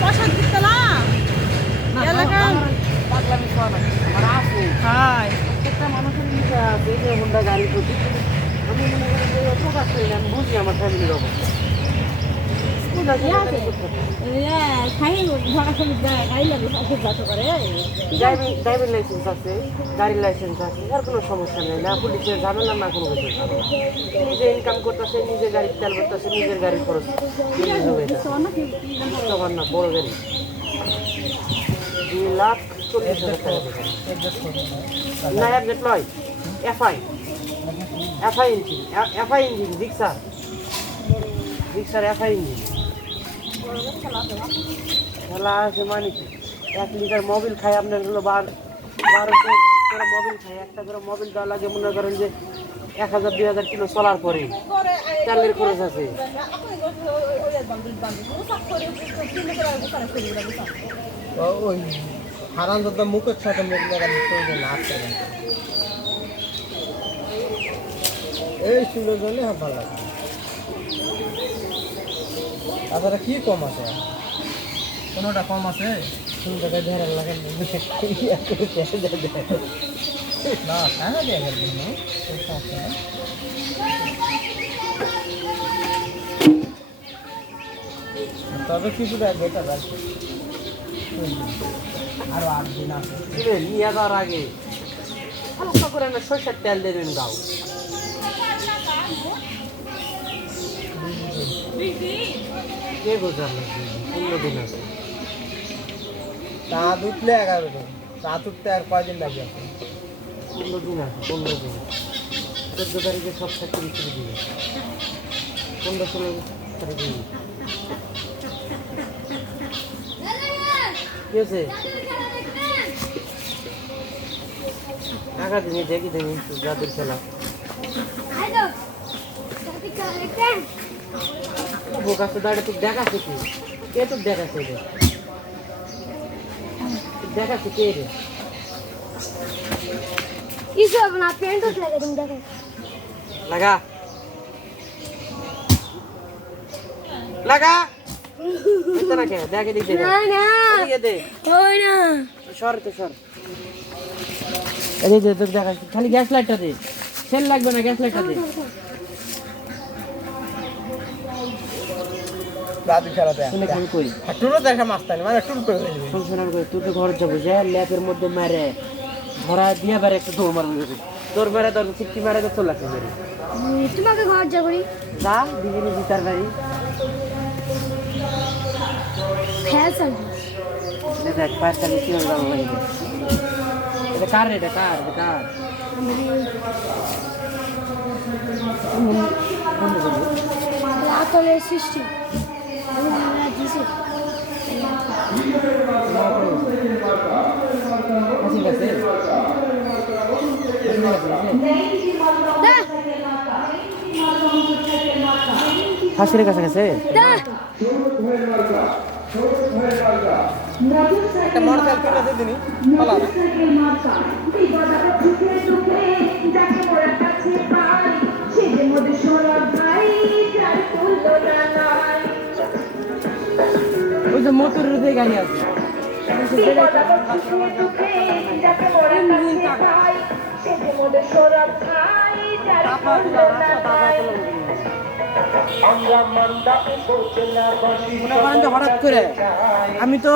পয়সা দিতে না এলাকা পাগলামি খাওয়া না আমার আছে হাই প্রত্যেকটা মানুষের নিচে আছে যে হোন্ডা গাড়ি প্রতি আমি মনে করি যে প্রকাশ করি না আমি বুঝি আমার ফ্যামিলির অবস্থা ড্রাইভিং লাইসেন্স আছে গাড়ির লাইসেন্স আছে আর কোনো সমস্যা নেই না পুলিশের ঝামেলা না কোনো কিছু ঝামেলা নিজে ইনকাম করতেছে নিজে গাড়ির তেল করতেছে নিজের গাড়ির খরচ তখন না বড় গাড়ি 2,40,000 টাকা না অ্যাবজেক্ট নয় এফআই ইঞ্জিন রিক্সার এফআই ইঞ্জিন খেলা আছে মানে কি 1 লিটার মোবিল খাই আপনার হলো 1200 করে মোবিল খাই একটা করে মোবিল দেওয়া লাগে মনে করেন যে 1,000-2,000 কিলো চলার পরে তেলের খরচ আছে ওই হারান দাদা মুখের সাথে মুখ লাগানো প্রয়োজন না আসতে এই সুন্দর জন্য ভালো লাগে তাছাড়া কি কম আছে কোনোটা কম আছে সুন্দর ঝাড়া লাগান না হ্যাঁ দেখার জন্য তবে কিছু বেটা রাখবে আরো 8 দিন আছে নিয়ে যাওয়ার আগে হালকা করে না সরষের তেল দেবেন গাও কে বোঝার লাগবে 15 দিন আছে তা উঠলে 11 দিন রাত উঠতে আর কয়দিন লাগে 15 দিন আছে 15 দিন 14 তারিখে সব চাকরি শুরু দিবে 15-16 তারিখে কি আছে আগার দিনে দেখি দেখি যাদের খেলা বোকাতে দাঁড়িয়ে তো দেখাচ্ছে কি কে তো দেখাচ্ছে রে দেখাচ্ছে কে রে ইসব না পেন্ট লাগে তুমি দেখো লাগা লাগা এটা না কে দেখে দিতে না না এদিকে দে ওই না সর তো সর এদিকে দে দেখা খালি গ্যাস লাইটটা দে সেল লাগবে না গ্যাস লাইটটা দে রাত খেলাতে শুনে খালি কই টুরো দেখা মাস্তানি মানে টুর করে দিবি শোনার কই তুই তো ঘরে যাবো যে ল্যাপের মধ্যে মারে ধরা দিয়ে বারে একটা দৌড় মারবে তোর মেরে তোর চিটকি মারে তো চলে আসে মেরে তোমাকে ঘর যাব করি যা দিদিনি জিতার বাড়ি ফ্যাশন দেখ পাঁচটা কি হয়ে যাবো এটা কার রে এটা কার বন্ধ করবো রাতলের সৃষ্টি আমি দিছি ঠিক আছে ফাঁসির কাছে গেছে একটা মোটরসাইকেল কিনেছে দিনি পালা ওই যে মোটরের দিয়ে গাড়ি আছে হঠাৎ করে আমি তো